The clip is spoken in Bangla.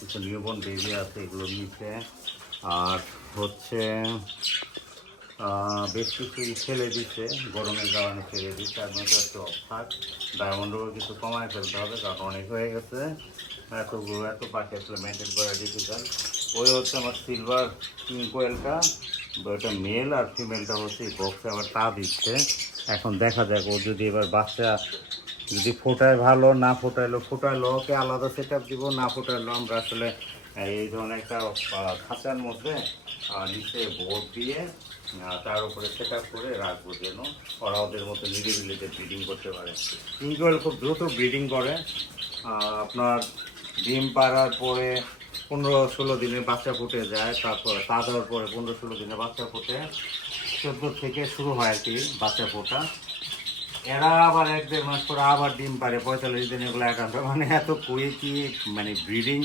কিছু নিউবর্ন বেবি আছে, এগুলো নিচে। আর হচ্ছে বেশ কিছু ফেলে দিচ্ছে, গরমের কারণে ফেলে দিচ্ছে। আর মধ্যে একটু অর্থাৎ ডায়মন্ডও কিছু কমায় ফেলতে হবে, কারণ অনেক হয়ে গেছে। এতগুলো এত পাখি আসলে মেনটেন করা ডিফিকাল্ট। ওই হচ্ছে আমার সিলভার কিং কোয়েলটা, ওইটা মেল, আর ফিমেলটা হচ্ছে বক্সে আবার তা দিচ্ছে। এখন দেখা যাক ও যদি এবার বাচ্চা যদি ফোটায় ভালো, না ফোটাইলো ওকে আলাদা সেট আপ দিব, না ফোটাইলো আমরা আসলে এই ধরনের একটা খাঁচার মধ্যে নিচে বোর্ড দিয়ে তার উপরে সেট আপ করে রাখবো, যেন ওরা ওদের মতো নিরিবিলিতে ব্রিডিং করতে পারে। কিংকোয়েল খুব দ্রুত ব্রিডিং করে। আপনার ডিম পাড়ার পরে 15-16 দিনে বাচ্চা ফুটে যায়, তারপর তা দেওয়ার পরে 15-16 দিনে বাচ্চা ফুটে, 14 থেকে শুরু হয় আর কি বাচ্চা ফোটা। এরা আবার 1-1.5 মাস পরে আবার ডিম পারে 45 দিন, এগুলো একান্ত মানে এত কুইকই মানে ব্রিডিং